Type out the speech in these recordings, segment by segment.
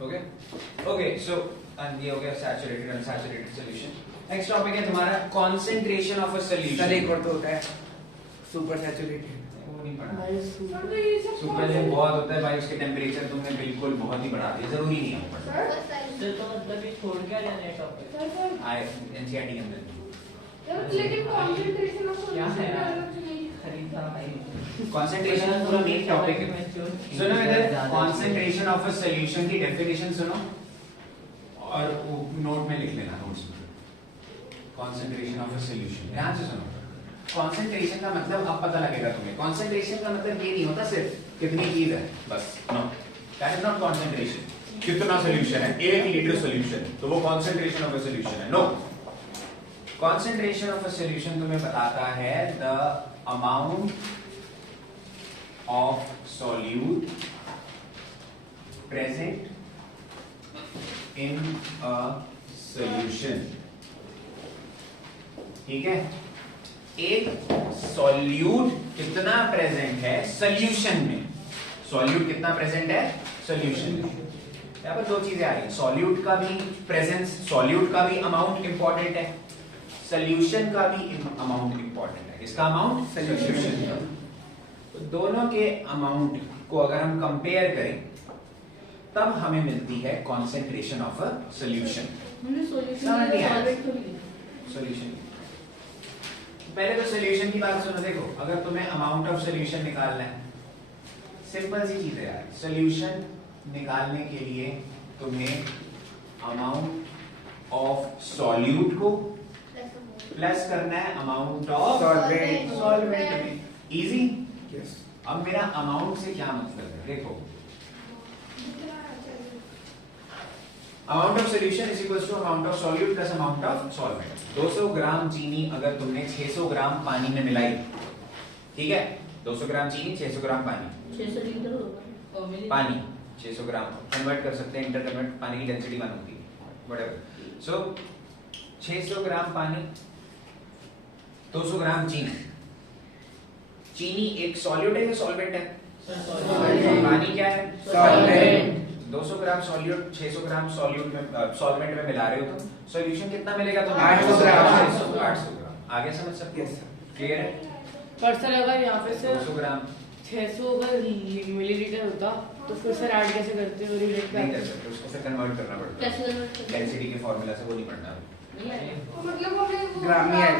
Okay okay so ये हो गया saturated unsaturated solution. Next topic है तुम्हारा concentration of a solution. Sir एक और तो होता है सुपर सैचुरेटेड। वो नहीं पढ़ा। सुपर में बहुत होता है भाई, उसके टेम्परेचर तुमने बिल्कुल बहुत ही बढ़ा दिया, जरूरी नहीं है ऊपर। सर तो मतलब ये छोड़ के आ जाना है टॉपिक। आए एनसीईआरटी के अंदर लेकिन कंसंट्रेशन ऑफ क्या है यार? सॉल्यूशन खरीदा भाई। कंसंट्रेशन पूरा मेन टॉपिक है। सुनो इधर, कंसंट्रेशन ऑफ अ सॉल्यूशन की डेफिनेशन सुनो और वो नोट में लिख लेना, नोट्स में। कंसंट्रेशन ऑफ अ सॉल्यूशन ध्यान से सुनो। कंसंट्रेशन का मतलब अब पता लगेगा तुम्हें। कंसंट्रेशन का मतलब ये नहीं होता सिर्फ कितनी चीज है बस, no that is not concentration. कितना सॉल्यूशन है, 1 लीटर सॉल्यूशन, तो वो कंसंट्रेशन ऑफ अ सॉल्यूशन है? No. Concentration of a solution तुम्हें बताता है the amount of solute present in a solution। ठीक है, एक सॉल्यूट कितना प्रेजेंट है सॉल्यूशन में, सॉल्यूट कितना प्रेजेंट है सॉल्यूशन में। यहाँ पर दो चीजें आ रही हैं, सॉल्यूट का भी प्रेजेंस, सॉल्यूट का भी अमाउंट इंपॉर्टेंट है, सॉल्यूशन का भी अमाउंट इंपॉर्टेंट है। इसका अमाउंट सॉल्यूशन का, तो दोनों के अमाउंट को अगर हम कंपेयर करें तब हमें मिलती है concentration of a solution. Solution पहले तो सॉल्यूशन की बात सुनो। देखो, अगर तुम्हें अमाउंट ऑफ सॉल्यूशन निकालना है, सिंपल सी चीज है यार। सॉल्यूशन निकालने के लिए तुम्हें अमाउंट ऑफ सॉल्यूट को प्लस करना है अमाउंट ऑफ सॉल्वेंट में। इजी। अब मेरा अमाउंट से क्या मतलब है, देखो amount of solution is equal to amount of solute plus amount of solvent. 200 gram चीनी अगर तुमने 600 ग्राम पानी में मिलाई, ठीक है, 200 ग्राम चीनी 600 ग्राम पानी, 600 लीटर होगा पानी 600 ग्राम कन्वर्ट कर सकते हैं, इंटर कन्वर्ट, पानी की डेंसिटी 1 होती है व्हाटएवर। सो 600 ग्राम पानी, 200 ग्राम चीनी। चीनी एक सॉल्यूट है या सॉल्वेंट है? पानी क्या है? सॉल्वेंट। 200 ग्राम सॉल्यूट 600 ग्राम सॉल्यूट में सॉल्वेंट में मिला रहे हो तो सॉल्यूशन कितना मिलेगा तुम्हें? 800 ग्राम। 800 ग्राम। आगे समझ सकते हो? क्लियर है? पर सर अगर यहाँ पे सर 200 ग्राम 600 अगर मिलीलीटर होता तो फिर सर ऐड कैसे करते हो? रिलेट नहीं कर सकते, उसको फिर कन्वर्ट करना पड़ता है कैसे कन्वर्ट करते हैं? डेंसिटी के फार्मूला से, वो नहीं पढ़ना। मतलब हमें ग्राम में ऐड।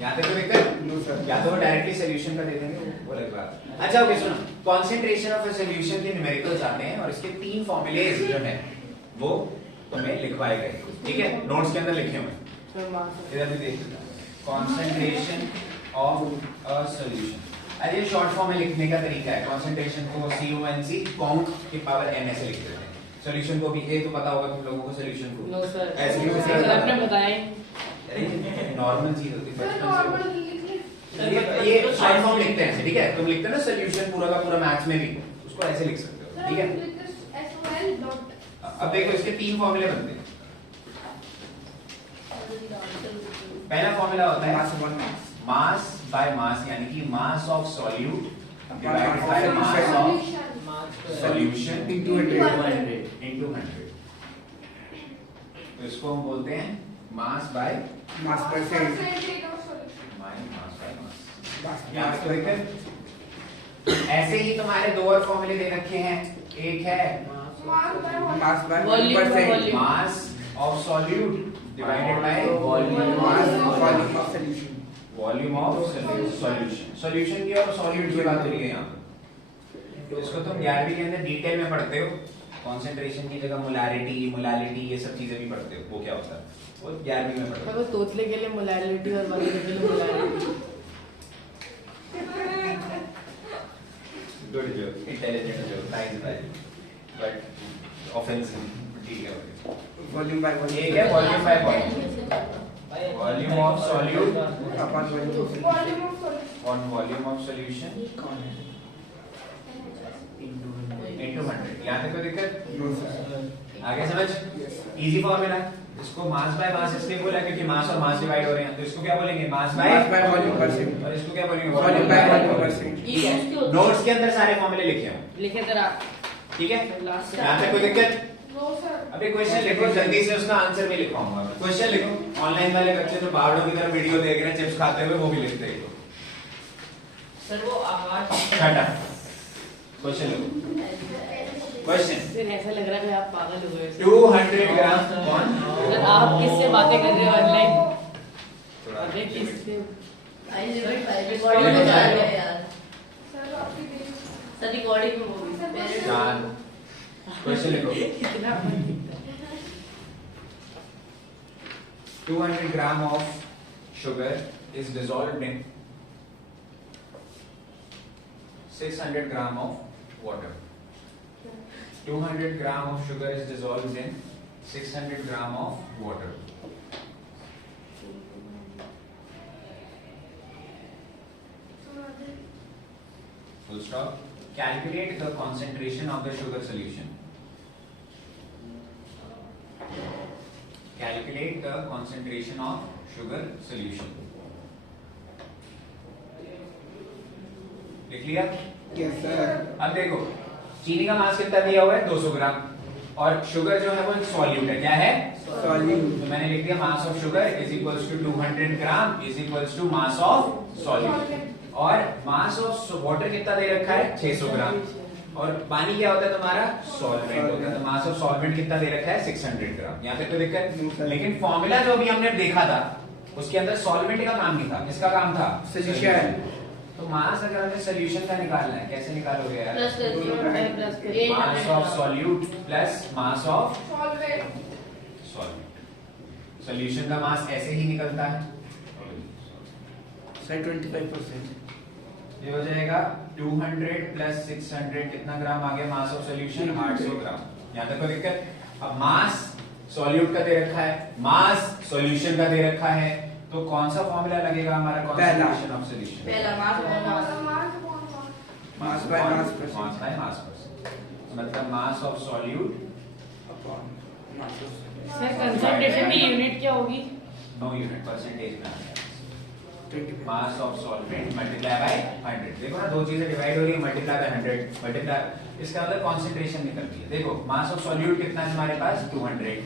यहाँ तक तो दिक्कत, या तो डायरेक्टली सॉल्यूशन का दे देंगे, वो अलग बात। अच्छा ओके सुनो, कंसंट्रेशन ऑफ अ सॉल्यूशन के न्यूमेरिकल्स आते हैं और इसके 3 फॉर्मूलेज जो है वो तुम्हें लिखवाए गए, ठीक है, नोट्स के अंदर लिखे हुए। सर मास इधर भी देख कंसंट्रेशन ऑफ अ सॉल्यूशन। अरे ये शॉर्ट फॉर्म में लिखने का तरीका है। कंसंट्रेशन को CONC काउंट की पावर n ऐसे लिख देते हैं। सॉल्यूशन को भी ये तो पता होगा तुम लोगों को, सॉल्यूशन को नो सर ऐसे ही सर आपने बताया नॉर्मल चीज होती है नॉर्मल बचपन से। ये शॉर्ट फॉर्म लिखते हैं, ठीक है, तुम लिखते हैं ना सॉल्यूशन पूरा का पूरा मैथ्स में भी, उसको ऐसे लिख सकते हो, ठीक है। SOL dot. अब देखो इसके 3 फॉर्मूले बनते हैं। पहला फॉर्मूला होता है मास बाय मास, यानी कि mass of solute divided by mass of solution into 100 into 100। तो इसको हम बोलते हैं mass by mass percent percentage of solution. Mass by mass. Mass यहाँ पे देखते ऐसे ही तुम्हारे 2 और फॉर्मूले दे रखे हैं। एक है mass by Volume by percent volume। Mass of solute divided by mass volume of solution. Volume of solution. Solution की और सॉल्यूट की बात हो रही है यहाँ पे। तो इसको तुम 11वीं के अंदर डिटेल में पढ़ते हो। कंसंट्रेशन की जगह मोलारिटी ये सब चीजें भी पढ़ते हो। वो क्या होता है वो 11वीं में पढ़ते सर हो। वो तोतले के लिए मोलैरिटी और वाले के लिए molarity. Good joke, intelligent joke, nice भाई, बट ऑफेंसिव, ठीक है। Volume by volume. एक है volume by volume, volume of solute upon volume of volume of solution on volume of solution into 100। यहाँ तक कोई दिक्कत? No sir. आगे समझ? Easy formula. इसको मास बाय मास इसलिए बोला क्योंकि मास और मास डिवाइड हो रहे हैं, तो इसको क्या बोलेंगे? Mass by volume percent. और इसको क्या बोलेंगे? Volume by volume percent. ठीक है, नोट्स के अंदर सारे फॉर्मूले लिखे हैं। लिखे सर आप। ठीक है, लास्ट यहाँ तक कोई दिक्कत? No sir. अभी क्वेश्चन लिखो, जल्दी से उसका आंसर भी लिखवाऊंगा। क्वेश्चन लिखो, ऑनलाइन वाले बच्चे जो बावड़ों की तरह वीडियो देख रहे हैं चिप्स खाते हुए, वो भी लिखते हैं। सर वो आवाज छठा क्वेश्चन लिखो। क्वेश्चन फिर ऐसा लग रहा है कि आप पागल हो गए 200 ग्राम कौन? सर आप किससे बातें कर रहे हो ऑनलाइन? थोड़ा अरे किससे? रिकॉर्डिंग में जा रहे हैं यार। सर आपकी देख। सर रिकॉर्डिंग में वो भी। जान। क्वेश्चन लिखो। कितना फन दिखता है। 200 ग्राम of sugar is dissolved in 600 gram of water. 200 gram of sugar is dissolved in 600 gram of water. Full stop. Calculate the concentration of the sugar solution. Calculate the concentration of sugar solution. लिख लिया? Yes sir. अब देखो, चीनी का मास कितना दिया हुआ है? 200 ग्राम, और शुगर जो है वो एक सॉल्यूट है। क्या है? Solute. तो मैंने लिख दिया mass of sugar is equals to 200 gram is equals to mass of solute. और मास ऑफ वाटर कितना दे रखा है? 600 ग्राम। और पानी क्या होता है तुम्हारा? सॉल्वेंट होता है। तो मास ऑफ सॉल्वेंट कितना दे रखा है? 600 ग्राम। यहाँ तक तो दिक्कत? लेकिन फॉर्मूला जो अभी हमने देखा था उसके अंदर सॉल्वेंट का काम नहीं था। किसका काम था? Solution. तो मास अगर हमें सोल्यूशन का निकालना है, कैसे निकालोगे यार? प्लस कर दियो। प्लस करिए। मास of solute plus mass of solvent. Solvent. Solution का मास ऐसे ही निकलता है। Sir 25%. ये हो जाएगा 200 प्लस 600 कितना ग्राम आ गया? मास ऑफ सोल्यूशन 800 ग्राम। यहाँ तक कोई दिक्कत? अब मास सॉल्यूट का दे रखा है, मास सॉल्यूशन का दे रखा है, तो कौन सा फॉर्मूला लगेगा हमारा कॉन्सेंट्रेशन ऑफ सोल्यूशन? पहला मास और mass. Mass by mass percent. Mass by mass percent. मतलब mass of solute Upon mass of solute. Sir concentration की यूनिट क्या होगी? नो यूनिट, परसेंटेज में आ जाएगा। 25. Mass of solvent multiply by 100। देखो ना, दो चीजें डिवाइड हो रही है, मल्टीप्लाई बाय 100 मल्टीप्लाई, इसका मतलब कंसंट्रेशन निकलती है। देखो मास ऑफ सॉल्यूट कितना है हमारे पास? 200।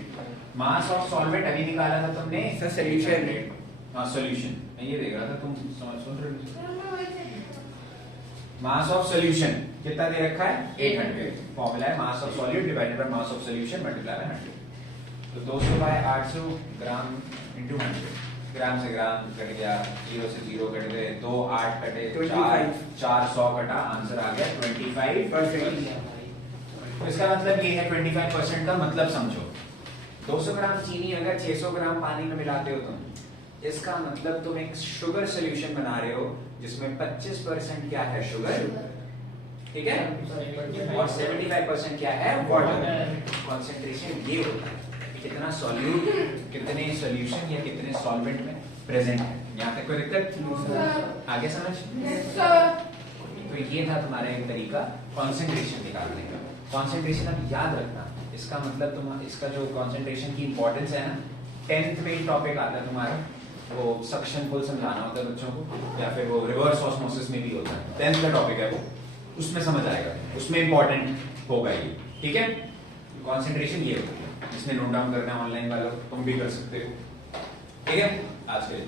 मास ऑफ सॉल्वेंट अभी निकाला था तुमने? Sir, solution. हां सॉल्यूशन, मैं ये देख रहा था, तुम सुन रहे हो? मास ऑफ सॉल्यूशन कितना दे रखा है? 800। फॉर्मूला है मास of solute divided by mass of solution multiply by 100। तो 200 बाय 800 ग्राम इनटू 100। ग्राम से ग्राम कट गया, 0 से 0 कट गए, 2 8 कटे 25। 400 कटा, आंसर आ गया 25%। तो इसका मतलब ये है 25% का मतलब समझो। 200 ग्राम चीनी अगर 600 ग्राम पानी में मिलाते हो तुम, इसका मतलब तुम एक शुगर सॉल्यूशन बना रहे हो जिसमें 25% क्या है? शुगर, ठीक है, और 75% क्या है? वाटर। कंसंट्रेशन ये होता है कि कितना सॉल्यूट, कितने सॉल्यूशन या कितने सॉल्वेंट में प्रेजेंट है। यहाँ तक कोई दिक्कत? आगे समझ? तो ये था तुम्हारा एक तरीका कंसंट्रेशन निकालने का। कंसंट्रेशन अब याद रखना, इसका मतलब तुम इसका जो कंसंट्रेशन की इंपॉर्टेंस है ना, 10th में टॉपिक आता है तुम्हारा, वो सक्शन पुल समझाना होता है बच्चों को, या फिर वो रिवर्स ऑस्मोसिस में भी होता है। 10th का टॉपिक है वो, उसमें समझ आएगा, उसमें इंपॉर्टेंट होगा ये। ठीक है, कंसंट्रेशन ये होती है, इसमें नोट डाउन करना है ऑनलाइन वालों, तुम भी कर सकते हो। ठीक है, आज के लिए